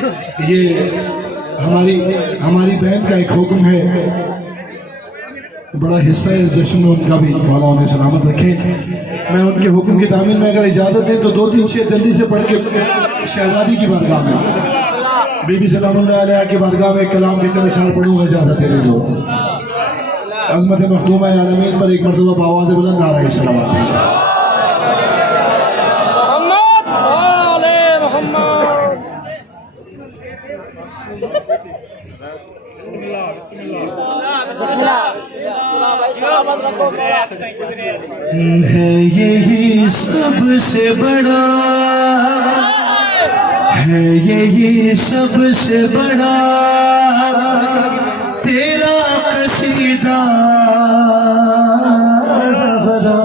ये हमारी बहन का एक हुक्म है, बड़ा हिस्सा है इस जश्न में उनका भी, मौला उन्हें सलामत रखे। मैं उनके हुक्म की तामील में अगर इजाज़त दें तो 2-3 शेर जल्दी से पढ़ के शहजादी की बारगाह में, बीबी सलामुल्लाह अलैहा की बारगाह में कलाम के चंद अशआर पढ़ूंगा, इजाज़त दे दो। अज़मत मखदूम आलमीन पर एक मरतबा बावाज़ बुलंद नारा सलावत। है यही सबसे बड़ा, है यही सबसे बड़ा तेरा कसीदा ज़हरा।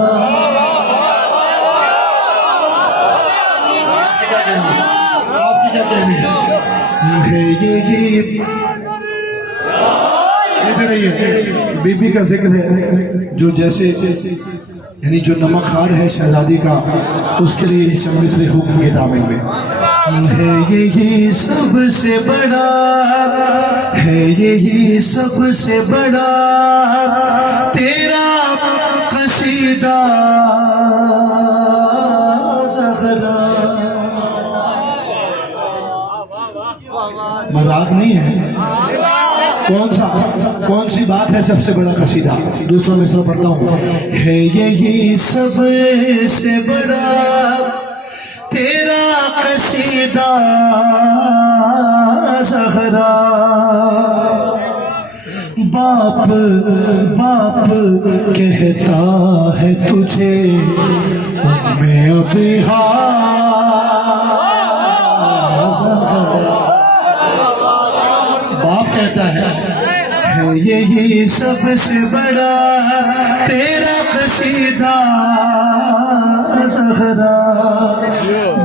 आपकी क्या कहनी है यही, इधर ही है बीबी का जिक्र है जो जैसे यानी जो नमक खार है शहजादी का, उसके लिए मिसरे हुक्म के दामन में है यही सबसे बड़ा, है यही सबसे बड़ा तेरा कसीदा ज़हरा। मजाक नहीं है, कौन सी बात है सबसे बड़ा कसीदा। दूसरा मिसरा पढ़ता हूँ, है यही सबसे बड़ा तेरा कसीदा ज़हरा। बाप बाप कहता है तुझे मैं अभी बाप कहता है यही सबसे बड़ा तेरा कसीदा ज़हरा।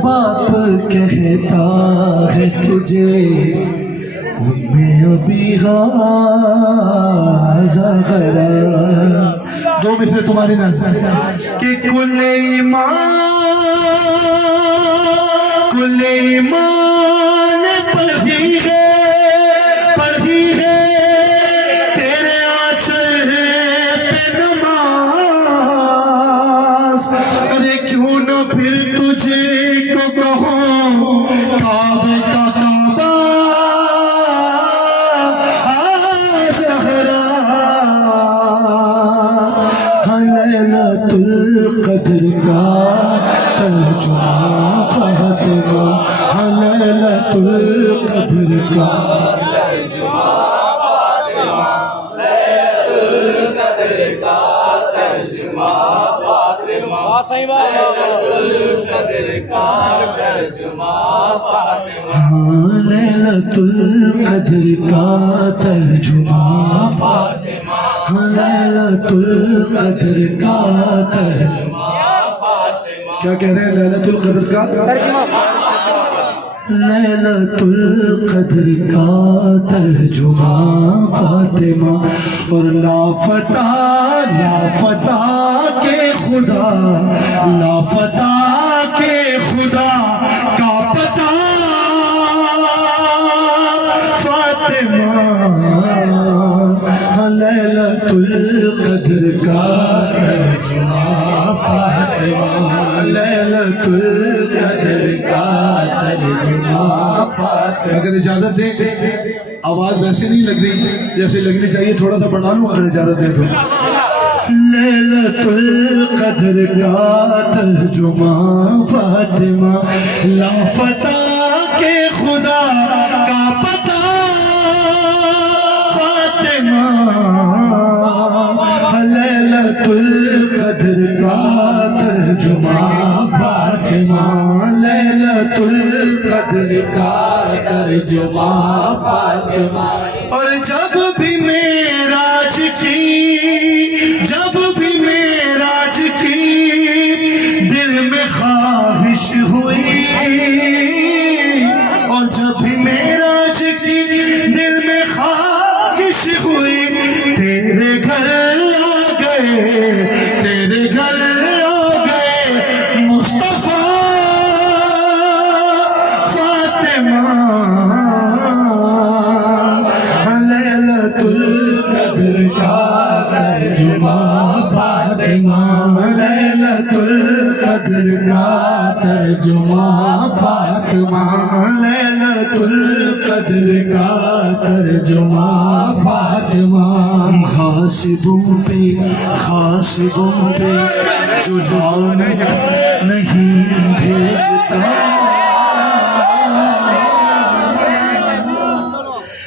बाप कहता है तुझे मैं अभी ज़हरा। 2 मिसरे तुम्हारी नजर कि कुल ईमान पढ़ी है तेरे आंचल पे नमाज। अरे क्यों न फिर तुझे को कहो काबे का काबा ज़हरा। लैलतुल क़द्र का तर्जुमा फ़ातिमा, लैलतुल क़द्र का लैलतुल क़द्र का तर्जुमा, लैलतुल क़द्र का तर्जुमा। क्या कह रहे हैं? लैलतुल क़द्र का लैलतुल क़द्र का तर्जुमा फ़ातिमा। और लापता लापता के खुदा, लापता के खुदा का पता फ़ातिमा। लैलतुल क़द्र का तर्जुमा फ़ातिमा, लैलतुल क़द्र का तर्जुमा फ़ातिमा। अगर इजाज़त दें, आवाज़ वैसे नहीं लग रही जैसे लगनी चाहिए, थोड़ा सा बढ़ा लूँ अगर इजाज़त दें तो। लैलतुल क़द्र का तर्जुमा फ़ातिमा, लापता के खुदा का पता फ़ातिमा। लैलतुल क़द्र का तर्जुमा फ़ातिमा, लैलतुल क़द्र का तर्जुमा फ़ातिमा। और जब भी मेराज की, जब भी मेराज की दिल में ख्वाहिश हुई, और जब भी मेराज की दिल में ख्वाहिश हुई, तेरे घर आ गए, तेरे घर आ गए मुस्तफा फ़ातिमा। लैलतुल कद्र का तर्जुमा फातिमा। खासिबों पे जो जान नहीं भेजता,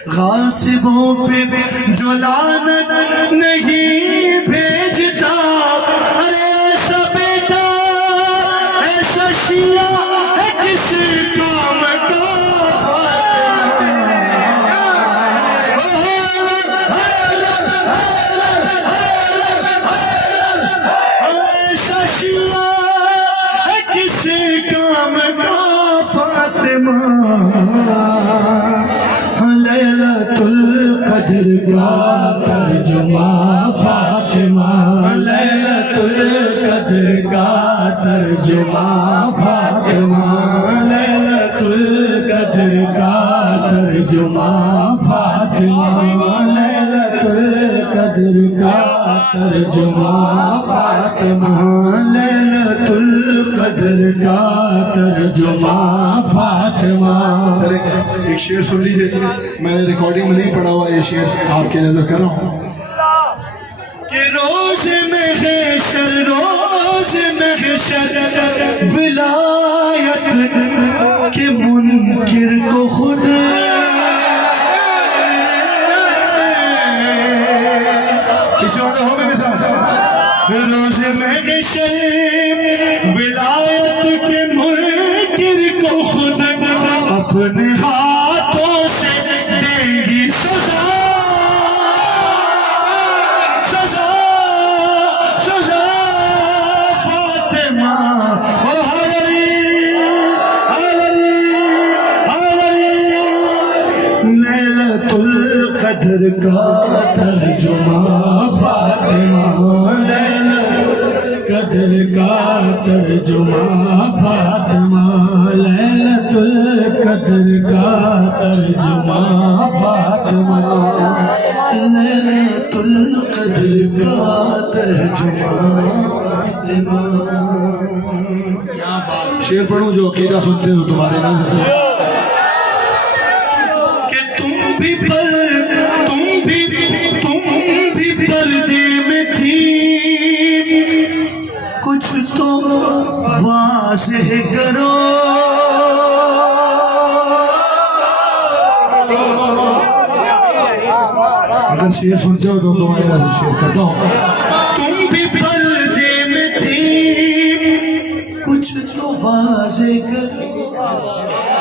गासिबों पे जो लानत नहीं भेजता। अरे ऐसा बेटा ऐसा शिया है किस काम का ऐसा शिया है किस काम का फातिमा। लैलतुल कद्र का तर्जुमा फातिमा। लैलतुल कद्र का तर्जुमा फातिमा। लैलतुल कद्र का तर्जुमा फातिमा। लैलतुल कद्र का तर्जुमा फातिमा। लैलतुल कद्र का तर्जुमा फातिमा। एक शेर सुन लीजिए, मैंने रिकॉर्डिंग में नहीं पढ़ा हुआ ये शेर, आपके नजर कर रहा हूँ कि रोज महशर विलायत के मुनकिर को खुद रोज महशर विलायत के मुनकिर को खुद अपने हाथों से देंगी सजा। सजा सजा फातिमा। लैलतुल कद्र का तर्जुमा फातिमा। लैलतुल कद्र का तर्जुमा फातिमा। लैलतुल कद्र का तर्जुमा फातिमा। लैलतुल कद्र का तर्जुमा फातिमा। शेर पढ़ूं जो अकीदा सुनते हो तुम्हारे नाम कि तुम भी पर्दे में थी, कुछ तो वाज़ेह करो। अगर शेर सुनते हो तो तुम्हारे नाम से शेर करता हूँ। तुम भी पर्दे में थी, कुछ तो वाज़ेह करो।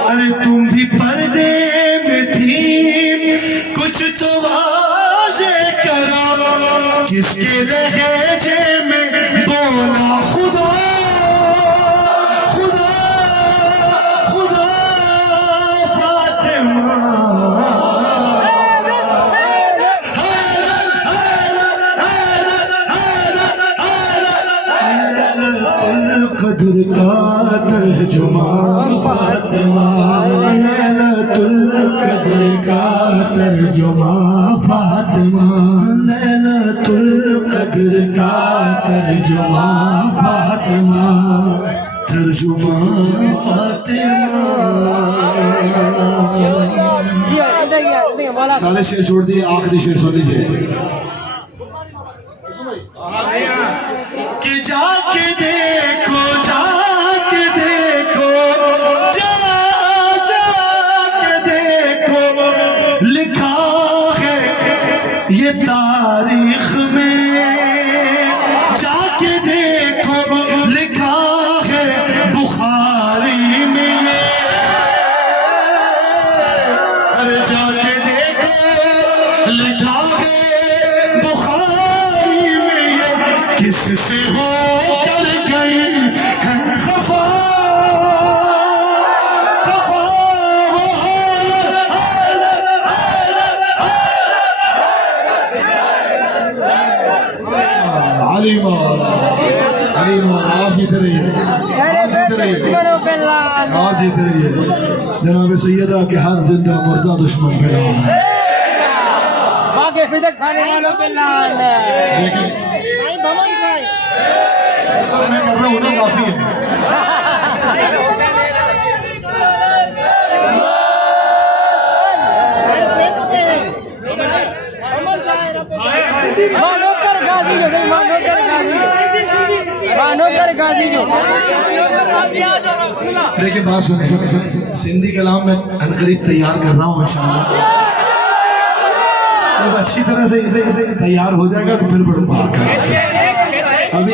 अरे तुम भी पर्दे में थी, कुछ तो वाज़ेह करो। किसके लहजे में बोला खुदा खुदा खुदा फातिमा। कद्र का तर्जुमा फातिमा। लैलतुल कद्र का तर्जुमा फातिमा। लैलतुल कद्र का तर्जुमा फातिमा। तर्जुमा फातिमा। सारे शेर छोड़ दिए, आखिरी शेर सुन लीजिए कि जाके देखो जाके देखो जाके देखो, लिखा है ये तारीख में। जाके देखो लिखा है बुखारी में। अरे जाके देखो लिखा है बुखारी में। किससे हो कर गई है खफा खफा। अली मौला आप जीते रहिए, आप जीते रहिए, आप जीते रहिए। जनाब सैयदा के हर जिंदा मुर्दा दुश्मन पे नाम है। खाने वालों पे लाल है। देखें मैं कर रहा हूँ ना, काफी है। देखिए बात सुनिए, सिंधी कलाम में अनकरीब तैयार कर रहा हूँ इंशाल्लाह। जब अच्छी तरह से इसे तैयार हो जाएगा तो फिर बढ़ूंगा अभी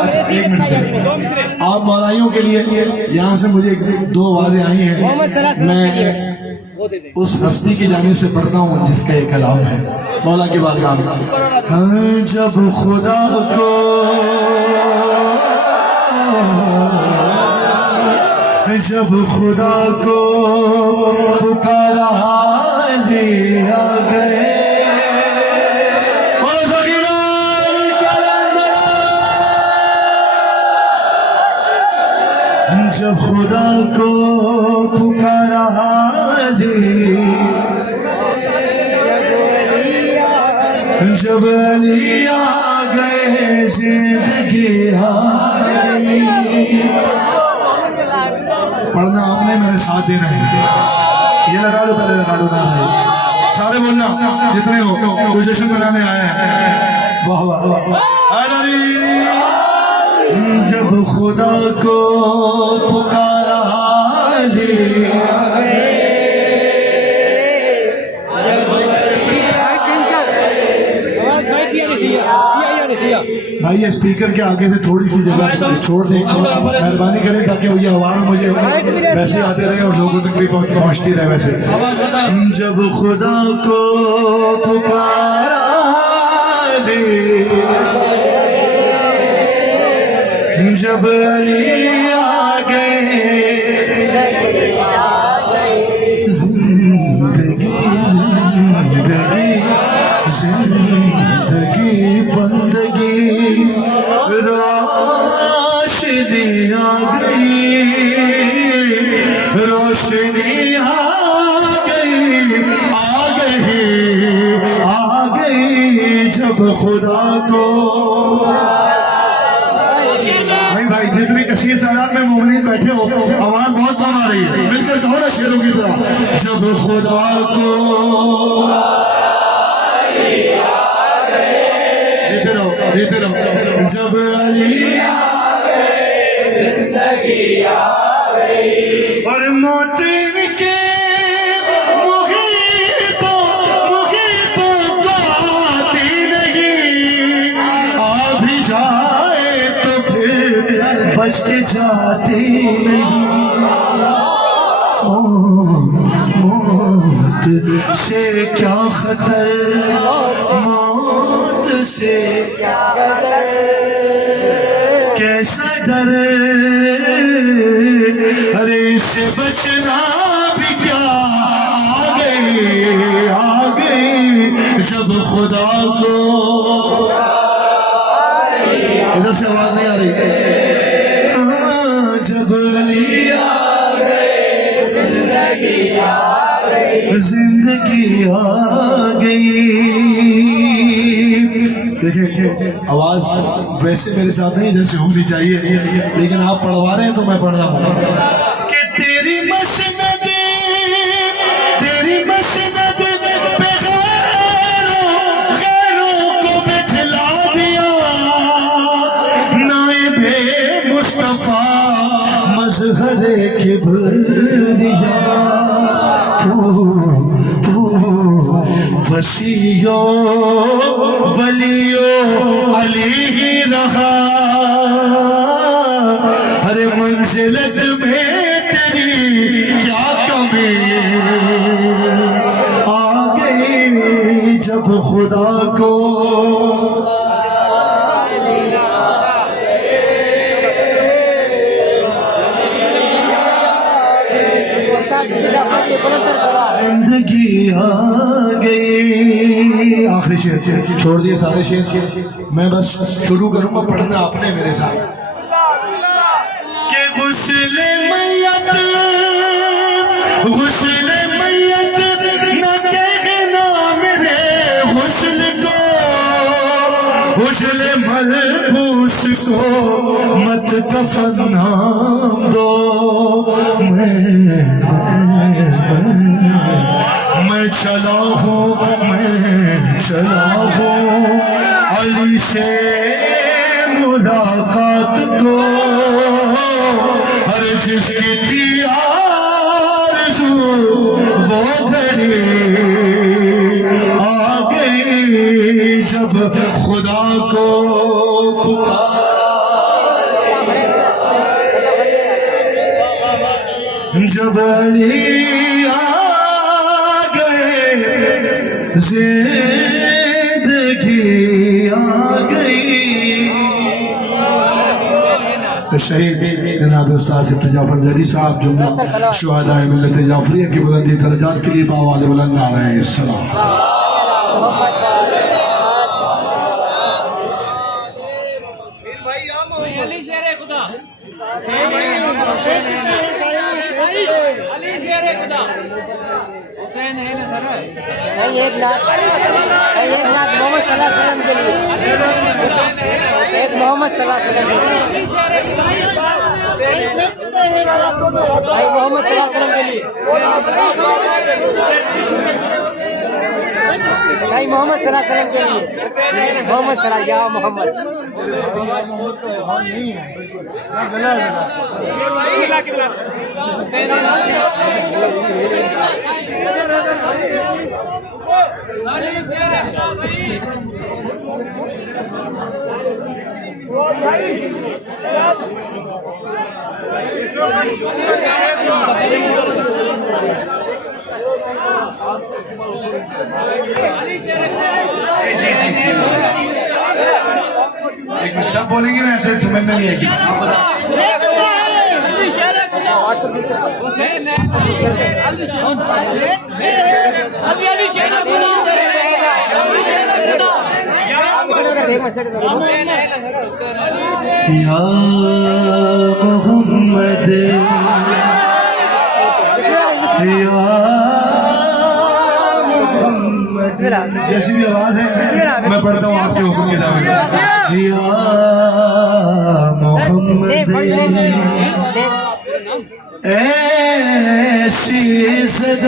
अच्छा एक मिनट, आप मौलाइयों के लिए यहाँ से मुझे दो आवाजें आई हैं, मैं उस हस्ती की जानिब से पढ़ता हूँ जिसका एक कलाम है मौला की बारगाह में। हाँ, जब खुदा को पुकारा लिया गए, जब खुदा को पुकारा जब अली आ गए जिंदगी आ गई। पढ़ना आपने, मेरे साथ देना है। ये लगा लो, पहले लगा लो ना भाई, सारे बोलना जितने हो जो जश्न मनाने आए हैं। वाह वाह वाह। जब खुदा को पुकारा भाई, ये स्पीकर के आगे से थोड़ी सी जगह छोड़ दें, मेहरबानी करें, ताकि वो ये आवाज़ मुझे वैसे आते रहे और लोगों तक भी पहुंचती रहे वैसे। जब खुदा को पुकारा जब अली आ गए जिंदगी बंदगी रोशनी आ गई, रोशनी आ गई जब खुदा को। भाई जितनी कसीर तादाद में मोमिनीन बैठे हो, आवाज बहुत कम आ रही है, मिलकर कहो ना शेरों की तरह। जब खुदा को जीते रहो, जब अली और मोतीन के मुहीबों गाती नहीं, आ भी जाए तो फिर बच के जाती नहीं। मौत से क्या खतर, मौत से कैसा डर, अरे इससे बचना भी क्या। आ गई जब खुदा को। इधर से आवाज नहीं आ रही। जब अली आ गए जिंदगी आ गई। देखिए आवाज वैसे मेरे साथ नहीं जैसे होनी चाहिए, लेकिन आप पढ़वा रहे हैं तो मैं पढ़ रहा हूँ कि तेरी मसनद पे गैरों को बिठला दिया, नाइबे मुस्तफा मज़हरे किबरिया। तू वसीयो वलियो अली ही रहा, हर मंजिलत में तेरी क्या कमी। आ गई जब खुदा को जिंदगी आ गई। आखिरी शेर छोड़ दिए सारे शेर, मैं बस शुरू करूंगा पढ़ना आपने मेरे साथ के गुस्ले मैयत उजले मलबूस को मत कफन नाम दो। मैं चला हूँ, मैं चला हूँ अली से मुलाकात को। हर जिसकी थी आरज़ू वो घड़ी आ गई जब खुदा को पुकारा। जब अली आ गए ज़िंदगी आ गई। शहीद जनाब उस्ताद सिफ्त जाफर जरी साहब जुमला शुहदाए मिल्लत जाफरिया की बुलंदी दर्जात के लिए बावाल बुलंद नारे सलाम। एक लाख मोहम्मद सल्लल्लाहु अलैहि वसल्लम के लिए, एक मोहम्मद सल्लल्लाहु अलैहि वसल्लम भाई मोहम्मद सल्लल्लाहु अलैहि वसल्लम के लिए, भाई मोहम्मद सल्लल्लाहु अलैहि वसल्लम के लिए, मोहम्मद सल्लल्लाहु या मोहम्मद एक मिनट सब बोलेंगे ना, ऐसे समझ में नहीं आएगी। आप बताओ या मोहम्मद या मोहम्मद, जैसी भी आवाज है मैं पढ़ता हूँ आपके हुक्म के दावे में। या मोहम्मद ऐसी इज्जत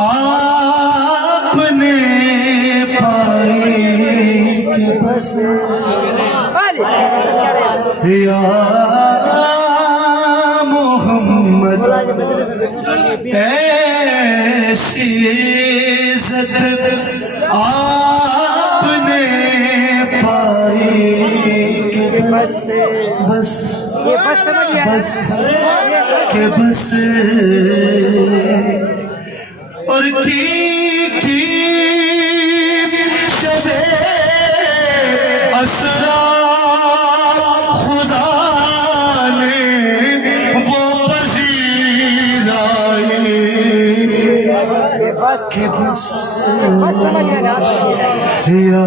आपने पाई कि बस या मोहम्मद ऐसी इज्जत आपने पाई कि बस बस बस के बस और की शबे असरा खुदा ने वो पजीराई के बस या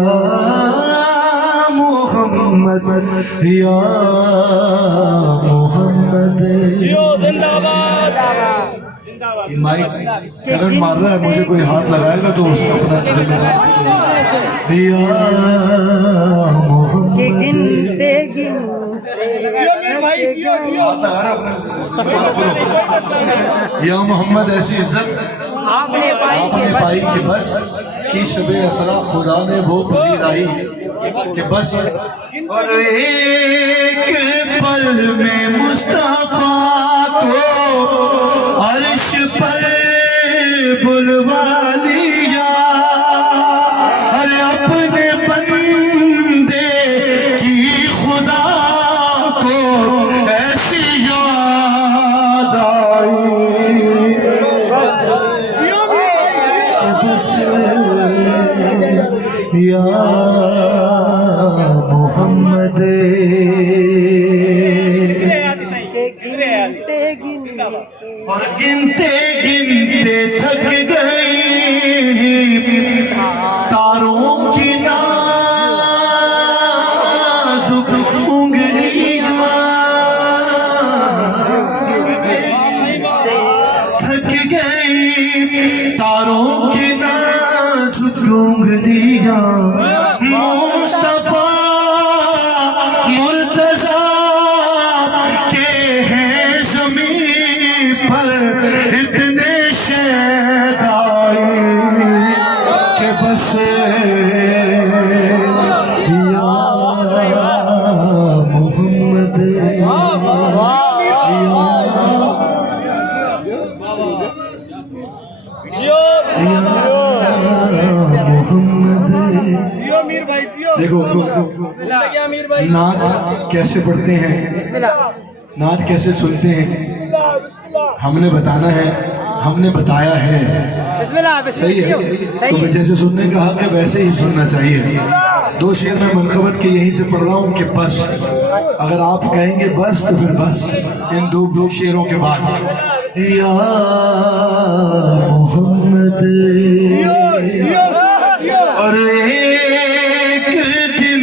मोहम्मद या मोहम्मद। ये माइक करंट मार रहा है, मुझे कोई हाथ लगाएगा तो उसको अपना जिम्मेदार या मोहम्मद। हाथ लगा रहा अपना या मोहम्मद ऐसी इज्जत आपने पाई कि बस की शबे असरा खुदा ने वो पजीराई कि बस। और एक पल में मुस्तफा को अर्श पर बुलवा लिया। अरे अपने बंदे की खुदा को ऐसी याद आई कि बस या मोहम्मद और गिनते गिनते थक गई देखो नात कैसे पढ़ते हैं, नात कैसे सुनते हैं, हमने बताना है, हमने बताया है। सही है। तो जैसे सुनने का हक है वैसे ही सुनना चाहिए। दो शेर मैं मनकबत के यहीं से पढ़ रहा हूँ कि बस, अगर आप कहेंगे बस तो फिर बस इन दो शेरों के बाद या मोहम्मद। और एक दिन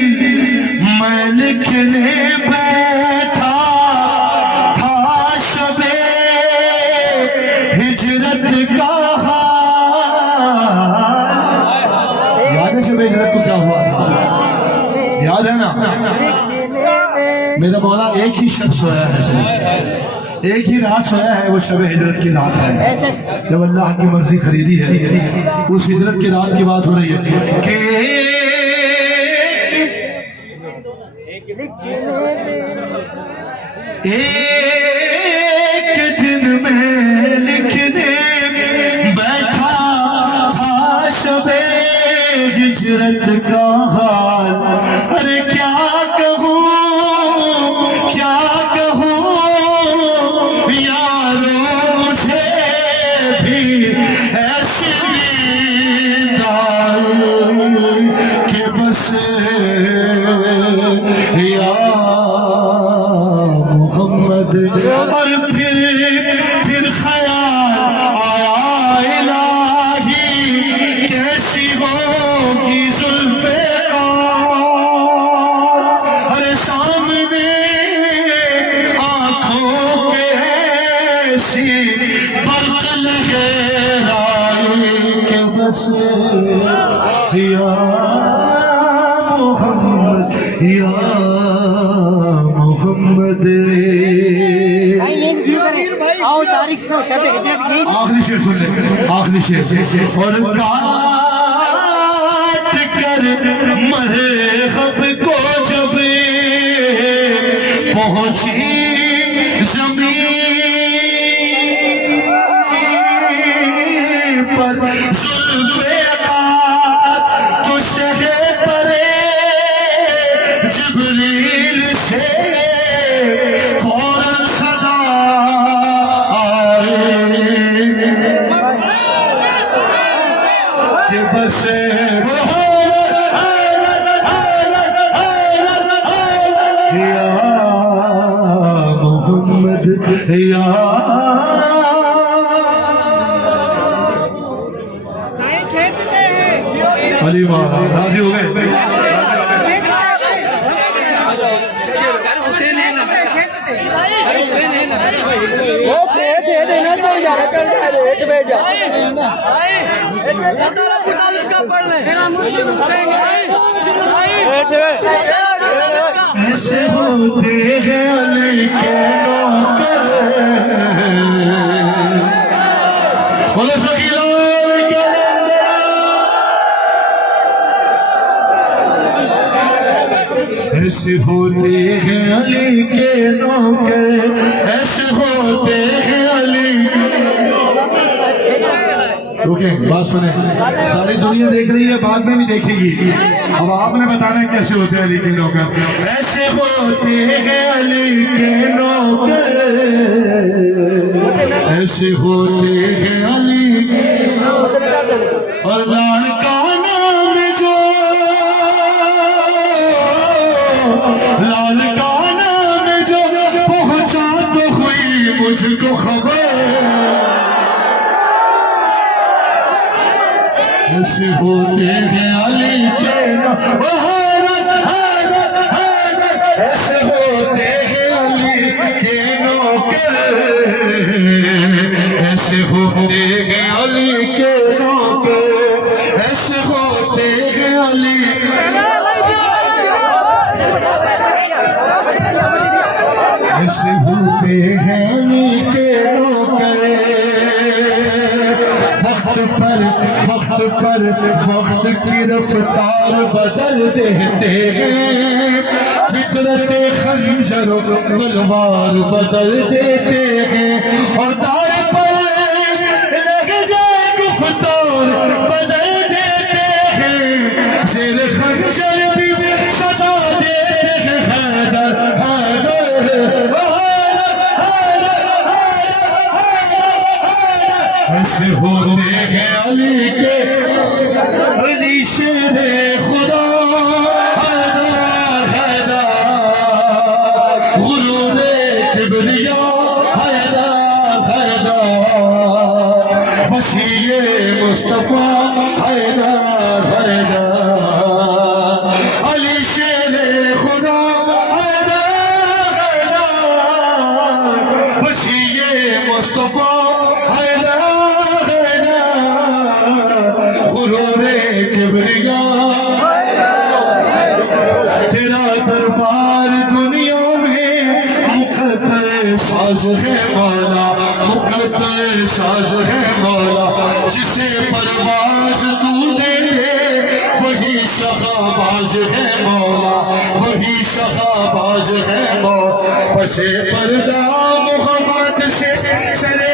मैं लिखने बैठा था शबे हिजरत का हाल। याद है शबे हिजरत को क्या हुआ था? याद है ना? मेरा मौला एक ही शख्स सोया है, एक ही रात सोया है, वो शब हिजरत की रात है। जब अल्लाह की मर्जी खरीदी है, उस हिजरत की रात की बात हो रही है कि एक दिन में लिखने बैठा था शब हिजरत का हाल। अरे क्या कहूँ या मोहम्मद। और फिर ख्याल आया इलाही कैसी होगी जुल्फे कार। अरे सामने आंखों के ऐसी बर्क लहराए के बस या मोहम्मद, या मोहम्मद। आखिरी शेर सुन ले, आखिरी शेर। और काट कर मरहब को जब पहुंची जमीन पर जुल्फे तो शहे परे जिब्रील से फौरन सजा आए कि बस या मोहम्मद, या अली माला राजी हो गए। ऐसे होते हैं अली के नौकर, बोलो सकीला ऐसे होते हैं अली के नौकर, ऐसे होते हैं अली। रुके, बात सुने, सारी दुनिया देख रही है, बाद में भी देखेगी। अब आपने बताना है कैसे होते हैं अली के नौकर। ऐसे होते हैं अली के नौकर, ऐसे होते हैं अली। और लाल का नाम जो, लाल का नाम जो पहुंचा तो हुई मुझको खबर। ऐसे होते हैं अली के ऐसे होते हैं अली के नौकर, ऐसे होते हैं अली के नौकर, ऐसे होते हैं अली। ऐसे होते हैं अली के नौकर। वक्त की रफ्तार बदल देते हैं, फितरत खंजर तलवार बदल देते हैं। और दार पर लग जाए गुफ्तार बदल देते हैं, जेर खंजर भी मौला, वही शहाबाज है मौला। पसे पर्दा मोहम्मद से सरे